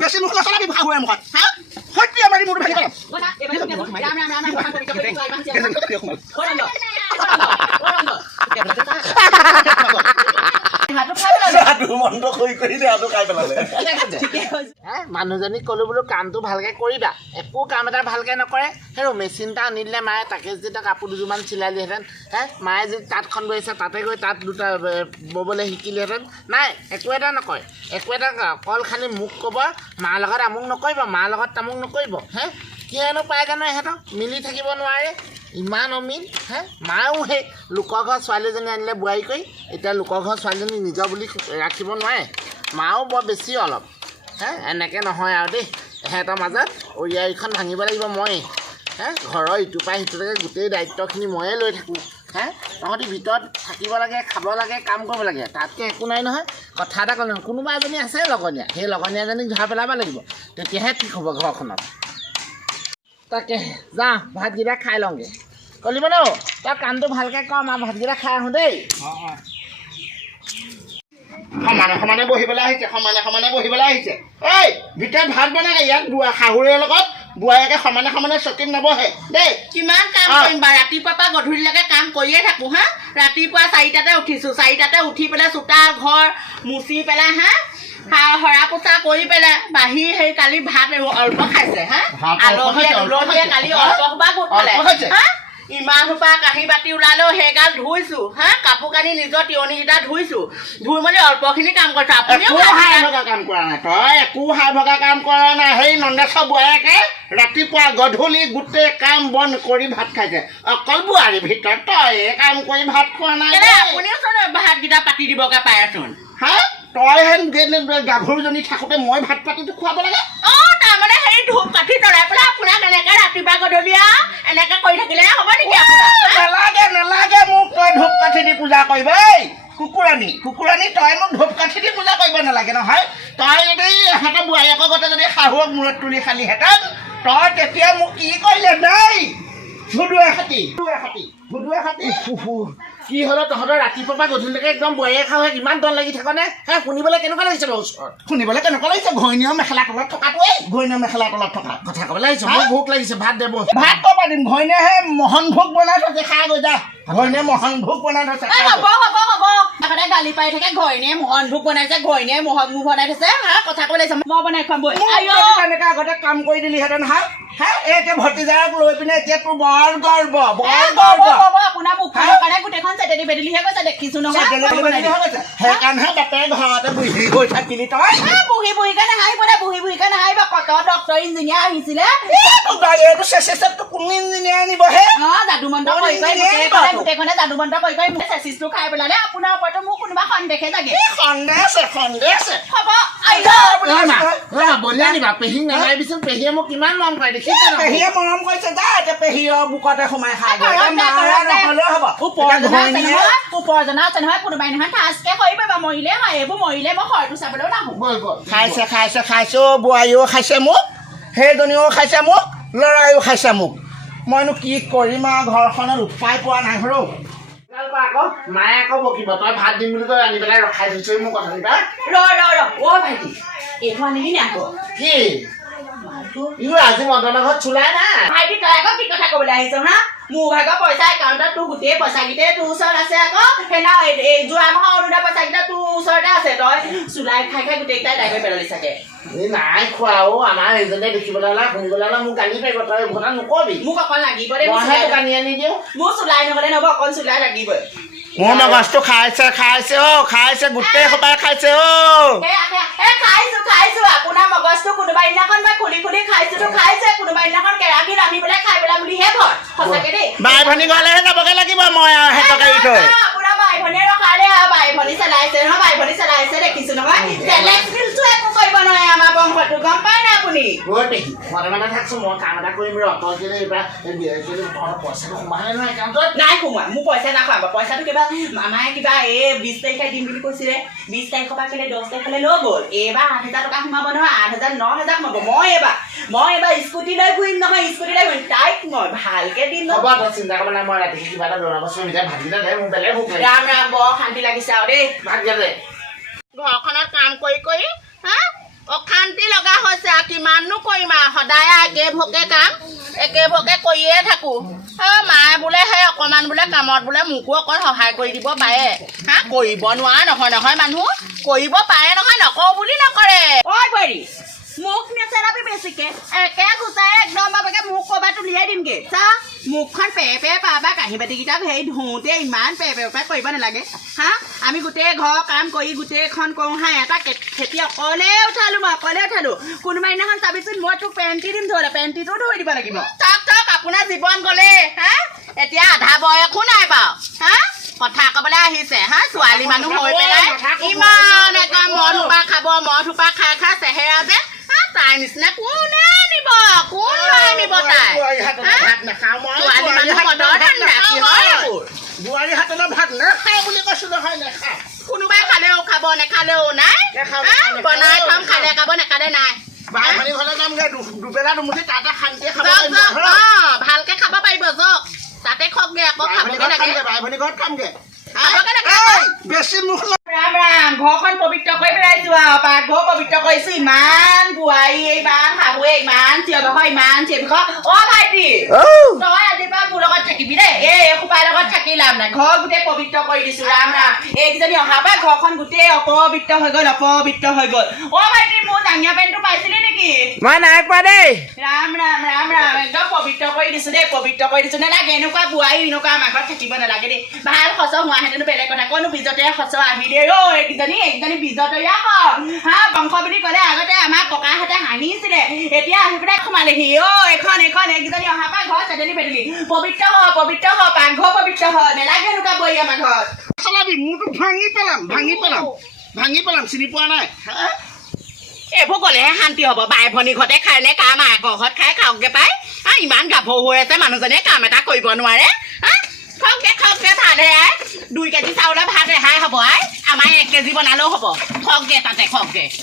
বেছি মুখ নচলাবি ভাগুৱে মুখত সত্যি মাৰি মোৰ ভাগি মানুহজনীক ক'লো বোলো কামটো ভালকে কৰিবা একো কাম এটা ভালকে নকৰে সেই মেচিন এটা আনি দিলে মায়ে তাকে যেতিয়া কাপোৰ দুযোৰমান চিলালিহেঁতেন মায়ে যদি তাঁতখন বহিছে তাতে গৈ তাত দুটা ববলৈ শিকিলেহেঁতেন নাই একো এটা নকয় একো এটা কল খালি মোক ক'ব মাৰ লগত আমুক নকৰিব মাৰ লগত তামুক নকৰিব কিয়নো পায় জানো ইহঁতক মিলি থাকিব নোৱাৰে ইমান অমিল মায়েও সেই লোকৰ ঘৰ ছোৱালীজনী আনিলে বোৱাৰী কৰি এতিয়া লোকৰ ঘৰ ছোৱালীজনী নিজৰ বুলি ৰাখিব নোৱাৰে মাও বৰ বেছি অলপ এনেকৈ নহয় আৰু দেই সিহঁতৰ মাজত উৰিয়াৰিখন ভাঙিব লাগিব মই ঘৰৰ ইটোৰ পৰা সিটোলৈকে গোটেই দায়িত্বখিনি ময়ে লৈ থাকোঁ তহঁতি ভিতৰত থাকিব লাগে খাব লাগে কাম কৰিব লাগে তাতকৈ একো নাই নহয় কথা এটা ক'লে কোনোবা এজনী আছে লগনীয়া সেই লগনীয়াজনীক ধৰা পেলাব লাগিব তেতিয়াহে ঠিক হ'ব ঘৰখনত তাকে যা ভাতকেইটা খাই লওঁগৈ কলিব ন তই কামটো ভালকৈ কৰ মা ভাতকেইটা খাই আহোঁ দেই সমানে সমানে বহিবলৈ আহিছে সমানে বহিবলৈ আহিছে এই ভিতৰত ভাত বনালে ইয়াত শাহুৰৰ লগত বোৱাৰীয়েকে সমানে চকীত নবহে দেই কিমান কাম কৰিম বা ৰাতিপুৱাৰ পৰা গধূলিলৈকে কাম কৰিয়ে থাকোঁ ৰাতিপুৱা 4টাতে উঠিছোঁ 4টাতে উঠি পেলাই চোতাল ঘৰ মুচি পেলাই সৰা পোচা কৰি পেলাই বাঢ়ি সেই কালি ভাত অল্প খাইছে আলহীয়ে কালি অল্প সোপা গোট খালে ইমান সোপা কাঁহী বাতি ওলালেও সেইগাল ধুইছোঁ কাপোৰ কানি নিজৰ তিয়নিকেইটা ধুইছোঁ ধুই মেলি অল্পখিনি কাম কৰিছোঁ আপুনিও কাম কৰা নাই তই একো হাই ভগা কাম কৰা নাই সেই নন্দেশ্বৰ বোৱাৰীয়েকে ৰাতিপুৱা গধূলি গোটেই কাম বন্ধ কৰি ভাত খাইছে অকল বোৱাৰীৰ ভিতৰত তই কাম কৰি ভাত খোৱা নাই আপুনিও চোন ভাতকেইটা পাতি দিবগৈ পাৰেচোন তই গাভৰুজনী থাকোঁতে মই ভাত পাতিটো খুৱাব লাগে তাৰমানে হেৰি ধূপ কাঠি জ্বলাই পেলাই আপোনাক এনেকে ৰাতিপুৱা গধূলি এনেকে কৰি থাকিলে হ'ব নেকি আপোনাৰ নালাগে মোক তই ধূপ কাঠি দি পূজা কৰিব কুকুৰানী তই মোক ধূপ কাঠি দি পূজা কৰিব নালাগে নহয় তই যদি ইহঁতৰ বোৱাৰীয়েকৰ গতে যদি শাহুৱক মূৰত তুলি খালিহেঁতেন তই তেতিয়া মোক কি কৰিলে নাই ভুদুৱে খাতি কি হ'লে তহঁতৰ ৰাতিপুৱাৰ পৰা গধূলিলৈকে একদম বোৱাৰীয়ে খাওঁ কিমান দল লাগি থাকনে শুনিবলৈ কেনেকুৱা লাগিছে বাৰু ওচৰত শুনিবলৈ কেনেকুৱা লাগিছে ঘৈণীয় মেখেলা তলত থকাটোৱেই ঘৈণীয় মেখেলা তলত থকা কথা ক'বলৈ আহিছে মোৰ ভোক লাগিছে ভাত দেব ভাত ক'ব দিম ঘৈণীয়েহে মহন ভোগ বনাই থৈছে খাই গৈ যা ঘৈণীয়ে মহন ভোগ বনাই থৈছে হ'ব আগতে গালি পাৰি থাকে ঘৈণীয়ে মহন ভোগ বনাইছে ঘৈণীয়ে মহন ভোগ বনাই থৈছে কথা ক'বলৈ আহিছে মই বনাই খুৱাম তেনেকৈ আগতে কাম কৰি দিলিহেঁতেন এতিয়া ভতিজাক লৈ পিনে এতিয়া তোৰ বৰ গৰ্ব আপোনাৰ মুখখনৰ কাৰণে গোটেইখন চেটেলি বেটেলিহে গৈছে দেখিছো নহয় সেইকাৰণে বাপে ঘৰতে বহি গৈ থাকিলি তই বহি কাৰণে নাহাৰিব কত ডক্টৰ ইঞ্জিনিয়াৰ আহিছিলে কোনো ইঞ্জিনিয়াৰ আনিবহে যাদু মন্ত্ৰ কৰি গোটেইখনে যাদু মন্ত্ৰ কৰি চেচিছটো খাই পেলালে আপোনাৰ ওপৰতো মোক কোনোবা সন্দেহে লাগে হ'ব বলিয়া নিবা পেহীক নামাৰিবিচোন পেহীয়ে মোক কিমান মৰম কৰে দেখি পেহীয়ে মৰম কৰিছে যা এতিয়া পেহীৰ বুকতে সোমাই খাই হ'ব উপাৰ্জনা আছে নহয় কোনোবাই নহয় ঠাচকে হৈ পাৰিব মৰিলে এইবোৰ মৰিলে মই হয়তো চাবলৈও নাহো খাইছে বোৱাৰীও খাইছে মোক সেইজনীও খাইছে মোক ল'ৰাইও খাইছে মোক মইনো কি কৰিম আৰু ঘৰখনত উপায় পোৱা নাই ঘৰো আকৌ মায়ে আকৌ বকিব তই ভাত দিম বুলি কৈ আনি পেলাই ৰখাই থৈছো মোৰ কথা কিবা ভাইটি এইটো আনিবি নে আকৌ কি আজি মন্ত্ৰণা ঘৰত চোলাই না ভাইটি তই আকৌ কি কথা ক'বলৈ আহিছ মোৰ ভাগৰ পইচা একাউণ্টত তোৰ গোটেই পইচাকেইটাই তোৰ ওচৰত আছে আকৌ সেইদিনা যোৱা মাহৰ অৰুণোদয় পইচাকেইটা তোৰ ওচৰতে আছে তই চুলাই খাই গোটেইকেইটাই দাই পেলালি চাগে নাই খোৱা আমাৰ এইজনে দেখিবলৈ হ'লে শুনিবলৈ হ'লে মোক গালি পাৰিব তই কথা নকবি মোক অকল লাগিব দেই কানি আনি দিওঁ মোৰ চুলাই নহ'লে নহ'ব অকল চুলাই লাগিবই মোৰ মগজটো খাইছে গোটেই সোপাই খাইছে খাইছো আপোনাৰ মগজটো কোনোবা দিনাখন মই খুলি খাইছে কোনোবা দিনাখন কেৰাহীত আনি পেলাই খাই পেলাই বুলিহে ভয় সঁচাকে দেই বাই ভনী ঘৰলৈহে যাবগে লাগিব মই আপোনাৰ বাই ভনীয়ে ৰখালে বাই ভনী চলাইছে নহয় বাই ভনী চলাইছে দেখিছো নহয় একো কৰিব নহয় আমাৰ বংশটো গম পায় না আপুনি ঐ পেহী ঘৰতে মানে থাকচোন মই কাম এটা কৰিম ৰ তই কেলে এইবাৰ তহঁতৰ পইচাটো সোমালে নহয় একাউণ্টত নাই সোমোৱা মোৰ পইচা নাখোৱাব পইচাটো কিবা মামায়ে কিবা 20 তাৰিখে দিম বুলি কৈছিলে 20 তাৰিখৰ পৰা কেলে 10 তাৰিখলৈ লৈ গ'ল এইবাৰ 8,000 টকা সোমাব নহয় 8,000 9,000 সোমাব মই এইবাৰ স্কুটি লৈ ঘূৰিম নহয় স্কুটি লৈ ঘূৰিম তাইক মই ভালকে দিম হ'ব তই চিন্তা কৰিব নাই মই ৰাতিকে কিবা এটা বনাব চোন এতিয়া ভাতকেইটা দে মোক বেলেগ ভোক লাগে ৰাম ৰাম বৰ শান্তি লাগিছে আৰু দেই ভাতকেইটা দে ঘৰখনত কাম কৰি হা অশান্তি লগা হৈছে আৰু কিমাননো কৰিম আৰু সদায় একেভোকে কাম একেভোকে কৰিয়ে থাকোঁ মায়ে বোলে সেই অকণমান বোলে কামত বোলে মোকো অকণ সহায় কৰি দিব পাৰে হা কৰিব নোৱাৰা নহয় মানুহ কৰিব পাৰে নহয় নকওঁ বুলি নকৰে ঐ বৰি মুখ নেচেৰাবি বেছিকে একে ঘোচাই একদম বাবেকে মুখ ক'ৰবাত উলিয়াই দিমগে চা মুখখন পে পাবা কাঁহী বাতিকেইটাক সেই ধুওঁতে ইমান পে কৰিব নালাগে হা আমি গোটেই ঘৰ কাম কৰি গোটেইখন কৰোঁ হা এটা খেতি অকলে উঠালোঁ মই অকলে উঠালোঁ কোনোবা দিনাখন চাবিচোন মই তোক পেণ্টি দিম ধৰিলে পেণ্টিটো ধৰি দিব লাগিব চাওক আপোনাৰ জীৱন গ'লে হা এতিয়া আধা বয়সো নাই বাৰু হা কথা ক'বলৈ আহিছে হা ছোৱালী মানুহ হৈ পেলাই ইমান একদম মদ সোপা খাব মদ সোপা খাই চেহেৰা যে তাই নিচিনা কোনে নিব তাই ছোৱালী মানুহ মদৰ ধান্দা কি হয় এইবোৰ বোৱাৰী হাতত ভাত নাখায় বুলি কৈছো নহয় নাখায় কোনোবাই খালেও খাব নেখালেও নাই বনাই থম খালে খাব নেখালে নাই বাই ভনী ঘৰলৈ যামগে দুবেলা দুমুঠি তাতে শান্তিয়ে খাব ভালকে খাব পাৰিব যাওক তাতে খকগে আকৌ খাবগে লাগে বাই ভনী ঘৰত খামগে বেছি মুখ ৰাম ৰাম ঘৰখন পবিত্ৰ কৰি পেলাইছো আৰু পাকঘৰ পবিত্ৰ কৰিছো ইমান বোৱাৰী ইমান শাহুৱে ইমান চিঞৰ ইমান চিঞৰ ভাইটি তই আজিৰ পৰা মোৰ লগত থাকিবি দেই এই সোপাৰ লগত থাকি লাভ নাই ঘৰ গোটেই পবিত্ৰ কৰি দিছো ৰাম ৰাম এইকেইজনী অহাৰ পৰা ঘৰখন গোটেই অপবিত্ৰ হৈ গ'ল ভাইটি মোৰ ডাঙৰীয়া পেণ্টটো পাইছিলি নেকি মই নাই পোৱা দেই ৰাম একদম পবিত্ৰ কৰি দিছো দেই পবিত্ৰ কৰি দিছো নালাগে এনেকুৱা বোৱাৰী এনেকুৱা আমাৰ ঘৰত থাকিব নালাগে দেই ভাল সঁচ হোৱাহেঁতেনো বেলেগ কথা কনো বীজতে সঁচ আহি দেই এইকেইজনী বীজতৰীয়া হা বংশ বুলি ক'লে আগতে আমাৰ ককাহঁতে হাঁহিছিলে এতিয়া আহি পেলাই সোমালেহি এইখন এইকেইজনী অহাৰ পৰা ঘৰ চেদেলি বেদেলি পবিত্ৰ হ পাকঘৰ পবিত্ৰ হ নেলাগে এনেকুৱা বোৱাৰী আমাৰ ঘৰত চলাবি মোৰতো ভাঙি পেলাম চিনি পোৱা নাই এইবোৰ গ'লেহে শান্তি হ'ব বাই ভনী ঘৰতে খাই নে কাম মাকৰ ঘৰত খাই খাওকগে পাই ইমান গাভৰু হৈ আছে মানুহজনীয়ে কাম এটা কৰিব নোৱাৰে খকগে ভাত ৰেহাই 2 কেজি চাউলৰ ভাত ৰেহাই হ'ব আমাৰ 1 কেজি বনালেও হ'ব খকগে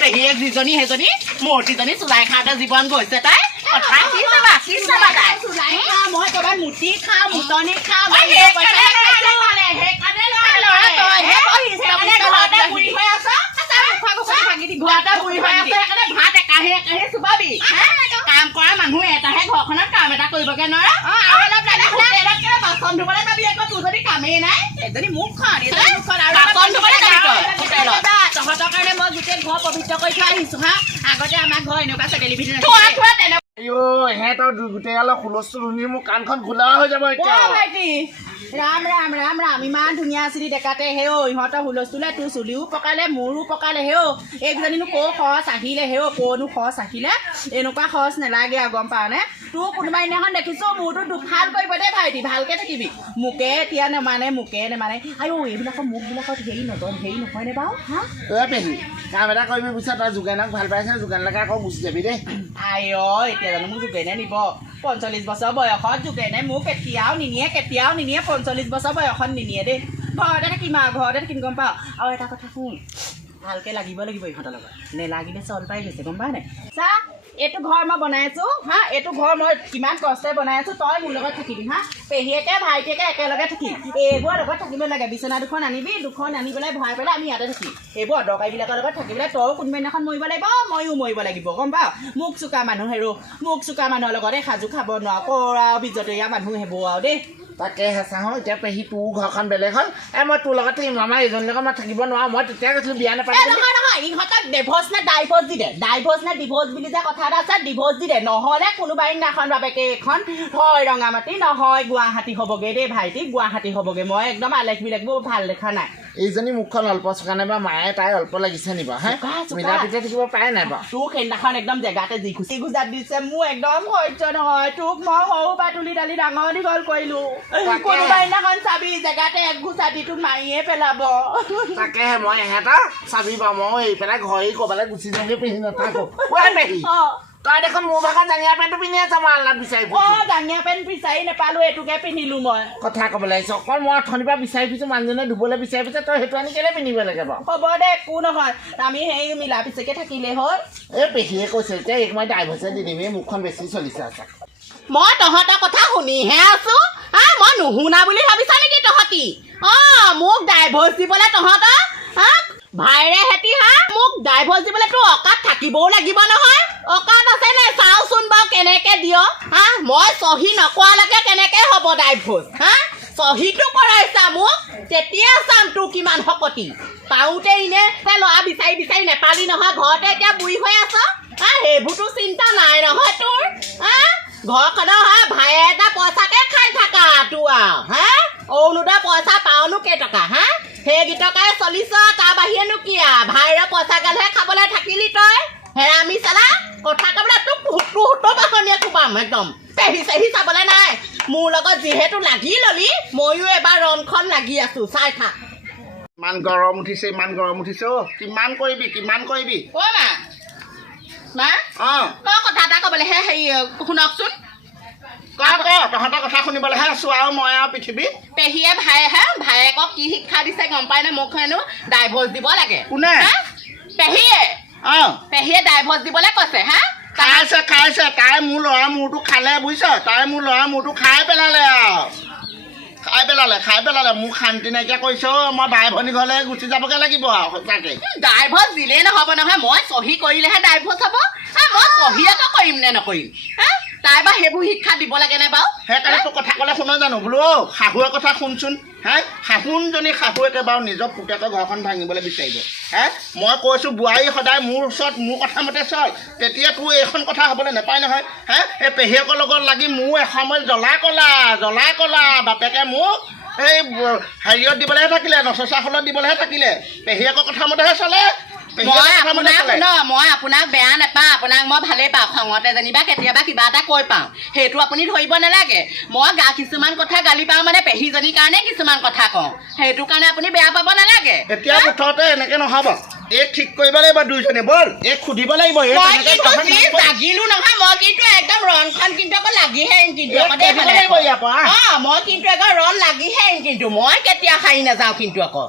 পেহীয়ে যিজনী সেইজনী মূৰ্তিজনী চুলাই খাওঁতে জীৱন গৈছে তাই কথা কি চাবা তাই মই ক'ৰবাত মুঠি খাওঁ মুটনি খাওঁ ভাত একাহি চুবাবি কাম কৰা মানুহ এটাহে ঘৰখনত কাম এটা কৰিবগে নোৱাৰে বাচন ধুবলৈ যাবি আকৌ তোৰ যদি কামেই নাই এজনী মোক তহঁতৰ কাৰণে মই গোটেই ঘৰ পবিত্ৰ কৰি থৈ আহিছো হা আগতে আমাৰ ঘৰ এনেকুৱা টেলিভিশ্যন সিহঁতৰ গোটেই অলপ হুলস্থুল শুনি মোৰ কাণখন খোলা হৈ যাব এতিয়া ভাইটি ৰাম ইমান ধুনীয়া আছিলি ডেকাতে ইহঁতৰ হুলস্থুলে তোৰ চুলিও পকালে মোৰো পকালে এইকেইজনীনো কৰ খৰচ আহিলে কৰনো খৰচ আহিলে এনেকুৱা খৰচ নালাগে আৰু গম পাৱনে তোৰ কোনোবা দিনাখন দেখিছো মোৰতো দুফাল কৰিব দেই ভাইটি ভালকে থাকিবি মোকে এতিয়া নেমানে এইবিলাকৰ মুখবিলাকত হেৰি নহয়নে বাৰু হা পেহী কাম এটা কৰিবি পিছত তই যোগেনক ভাল পাইছে যোগেনলৈকে আকৌ গুচি যাবি দেই এতিয়া জানো মোক যোগেনে নিব 45 বছৰ বয়সত যোগেনে মোক কেতিয়াও নিনিয়ে 45 বছৰ বয়সত নিনিয়ে দেই ঘৰতে থাকিম গম পাওঁ আৰু এটা কথা শুন ভালকে লাগিব ইহঁতৰ লগত নেলাগিলে চল পাই গৈছে গম পাৱ নাই চা এইটো ঘৰ মই বনাইছো হা এইটো ঘৰ মই কিমান কষ্টে বনাই আছো তই মোৰ লগত থাকিবি হা পেহীয়েকে ভাইটিয়েকে একেলগে থাকিম এইবোৰৰ লগত থাকিব লাগে বিচনা দুখন আনিবি দুখন আনি পেলাই ভৰাই পেলাই আমি ইয়াতে থাকিম এইবোৰ অদৰকাৰীবিলাকৰ লগত থাকিবলৈ তইও কোনোবা দিনাখন মৰিব লাগিব ময়ো মৰিব লাগিব গম পাৱ মুখ চোকা মানুহ মুখ চোকা মানুহৰ লগতে সাজু খাব নোৱাৰ কৰা বিজতৰীয়া মানুহ সেইবোৰ আৰু দেই তাকে হেঁচা হ'ল এতিয়া পেহী তোৰ ঘৰখন বেলেগ হ'ল মই তোৰ লগত থাকিম আমাৰ এইজনীৰ লগত মই থাকিব নোৱাৰো মই তেতিয়া কৈছিলোঁ বিয়া নাপায় নহয় ইহঁতক ডিভৰ্চ নে ডাইভৰ্চ দি দে ডিভৰ্চ বুলি যে কথা এটা আছে ডিভৰ্চ দি দে নহ'লে কোনোবাই দিনাখন বাপেকে এইখন হয় ৰঙামাটি নহয় গুৱাহাটী হ'বগৈ দেই ভাইটি গুৱাহাটী হ'বগৈ মই একদম আলেখ বিলাকবোৰ ভাল দেখা নাই এইজনী মুখখন অল্প চোকানে বা মায়ে তাই অল্প লাগিছে নি বাৰু হে মিলা পিতে থাকিব পাৰে নাই বাৰু তোক সেইদিনাখন একদম জেগাতে যি খুচি গুজাত দিছে মোৰ একদম সহ্য নহয় তোক মই সৰু পৰা তুলি দালি ডাঙৰ দীঘল কৰিলো কোনোবা দিনাখন চাবি জেগাতে এক গুচা দি তোক মাৰিয়ে পেলাব তাকেহে মই এহেঁতৰ চাবি বাৰু মই এই পেলাই ঘৰ ক'ৰবালৈ গুচি যাবি পিন্ধি নাথাকো পেহী তই দেখোন মোৰ ভাগত জাঙিয়া পেণ্টটো পিন্ধি আছ মই আল্লাত বিচাৰি জাঙিয়া পেণ্ট বিচাৰি নাপালো এইটোকে পিন্ধিলো মই কথা ক'বলৈ আহিছ অকল মই অথনিৰ পৰা বিচাৰি ফুৰিছোঁ মানুহজনে ধুবলৈ বিচাৰি ফুৰিছে তই সেইটো আনি কেলৈ পিন্ধিব লাগে বাৰু হ'ব দে একো নহয় আমি সেই মিলা পিছকে থাকিলে হ'ল এই পেহীয়ে কৈছে এতিয়া এইক মই ডাইভৰ্চে দি দিম এই মুখখন বেছি চলিছে আছে মই তহঁতৰ কথা শুনিহে আছো মই নুশুনা বুলি ভাবিছা নেকি তহঁতি মোক ডাইভৰ্চ দিবলৈ তহঁতৰ ভাইৰে হেঁতি মোক ডাইভৰ্চ দিবলৈ তোৰ অকাত থাকিবও লাগিব নহয় অকাত আছে নে চাওচোন বাৰু কেনেকে দিয় মই চহী নকৰালৈকে কেনেকে হ'ব ডাইভৰ্চ চহীটো কৰাইছা মোক তেতিয়া চাম তোৰ কিমান শকতি পাওঁতে এনে ল'ৰা বিচাৰি বিচাৰি নেপালি নহয় ঘৰতে এতিয়া বুঢ়ী হৈ আছ সেইবোৰতো চিন্তা নাই নহয় তোৰ ঘৰখনৰ ভাই এটা পইচাকে খাই থাকা তোৰ অৰুণোদয় পইচা পাওঁনো কেইটকা সেইকেইটকাই চলিছ তাৰ বাহিৰেনো কি ভাইৰে পইচা গালহে খাবলৈ থাকিলি তই হেৰামি চালা কথা ক'বলৈ তোক হুটো বাহনীয়ে কোবাম একদম পেহী চেহী চাবলৈ নাই মোৰ লগত যিহেতু লাগি ললি ময়ো এবাৰ ৰণখন লাগি আছো চাই থাক ইমান গৰম উঠিছে কিমান কৰিবি মা তই কথা এটা ক'বলৈহে হেৰি শুনকচোন তহঁতৰ কথা শুনিবলৈহে আছো আৰু মই আৰু পৃথিৱীত পেহীয়ে ভায়েকক কি শিক্ষা দিছে গম পাই নে মোক হেনো ডাইভৰ্চ দিব লাগে কোনে পেহীয়ে ডাইভৰ্চ দিবলৈ কৈছে খাইছে তাই মোৰ ল'ৰা মূৰটো খালে বুজিছ তাই মোৰ ল'ৰা মূৰটো খাই পেলালে মোক শান্তি নাইকিয়া কৰিছ মই বাই ভনী ঘৰলৈ গুচি যাবগৈ লাগিব আৰু সঁচাকে ডাইভৰ্চ দিলেই নহ'ব নহয় মই চহী কৰিলেহে ডাইভৰ্চ হ'ব মই চহী এটা কৰিম নে নকৰিম তাই বা সেইবোৰ শিক্ষা দিব লাগে নে বাৰু সেইকাৰণে তোৰ কথা ক'লে শুনো জানো বোলো শাহুৱে কথা শুনচোন শাহুৱেকে বাৰু নিজৰ পুতেকৰ ঘৰখন ভাঙিবলৈ বিচাৰিব মই কৈছোঁ বোৱাৰী সদায় মোৰ ওচৰত মোৰ কথা মতে চল তেতিয়া তোৰ এইখন কথা হ'বলৈ নাপায় নহয় এই পেহীয়েকৰ লগত লাগি মোৰ এসময় জ্বলা কলা বাপেকে মোক এই হেৰিয়ত দিবলৈহে থাকিলে নচচা খোলত দিবলৈহে থাকিলে পেহীয়েকৰ কথা মতেহে চলে মই আপোনাক বেয়া নাপাওঁ আপোনাক মই ভালেই পাওঁ খঙতে যেনিবা কেতিয়াবা কিবা এটা কৈ পাওঁ সেইটো আপুনি ধৰিব নালাগে মই কিছুমান কথা গালি পাওঁ মানে পেহীজনীৰ কাৰণে কিছুমান কথা কওঁ সেইটো কাৰণে আপুনি বেয়া পাব নালাগে এতিয়া মুঠতে এনেকে নহ'ব এই ঠিক কৰিব লাগিব দুইজনে বল এই সুধিব লাগিব জাগিলো নহয় মই কিন্তু একদম ৰণখন কিন্তু আকৌ লাগিহে কিন্তু মই কিন্তু একদম ৰণ লাগিহে কিন্তু মই কেতিয়া সাৰি নাযাওঁ কিন্তু আকৌ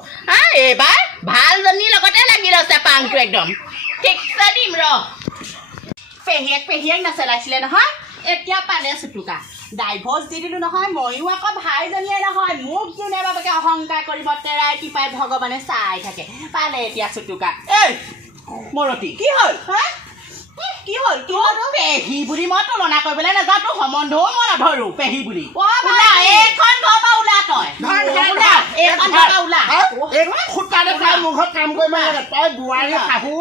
এইবাৰ ভালজনীৰ লগতে লাগি লৈছে পাংটো একদম ঠিকছে দিম পেহীয়েক নাচলাইছিলে নহয় এতিয়া পালে চুটুকা ডাইভৰ্চ দি দিলো নহয় ময়ো আকৌ ভাইজনীয়ে নহয় মোক যোনে বাবাকে অহংকাৰ কৰিব তেৰাই টিপাই ভগৱানে চাই থাকে পালে এতিয়া চুটুকা এই মৰতি কি হ'ল পেহী বুলি মই তুলনা কৰিবলৈ নাযাওঁ তোৰ সম্বন্ধও মই নধৰো পেহী বুলি এইখন ঘৰ পৰা ওলা তই এইখন ঘৰ পৰা ওলা মোৰ ঘৰত কাম কৰিব লাগে তই বোৱাৰী শাহু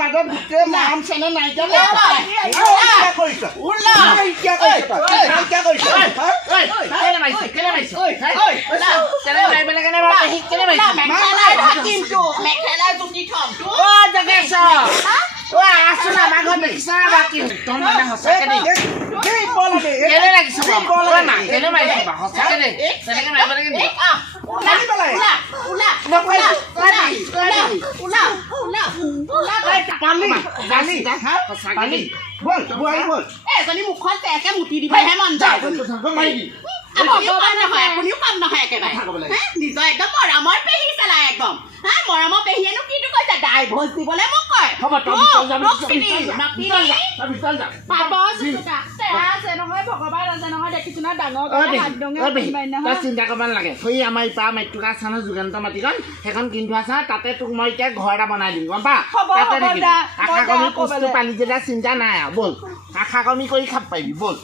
মাজত গোটেই মৰম চেনেহ নাইকিয়া মেখেলা জুতি থম এজনী মুখত তেকে মুতি দিবহে মন যায় আপুনিও কাম নহয় একেবাৰে নিজৰ একদম মৰমৰ পেহী পেলাই একদম মৰমৰ পেহীয়েনো কিটো কৈছে ডাইভৰ্চ দিবলৈ মোক কয় চিন্তা কৰিব নালাগে সেই আমাৰ ইপা মাইটুকা আছে নহয় যুগান্ত মাটিকণ সেইখন কিনি আছে তাতে তোক মই এতিয়া ঘৰ এটা বনাই দিম গম পা তাতে থাকিম আশা কৰ্মী পোষ্টটো পালি যেতিয়া চিন্তা নাই আৰু ব'ল আশা কৰ্মী কৰি খাব পাৰিবি ব'ল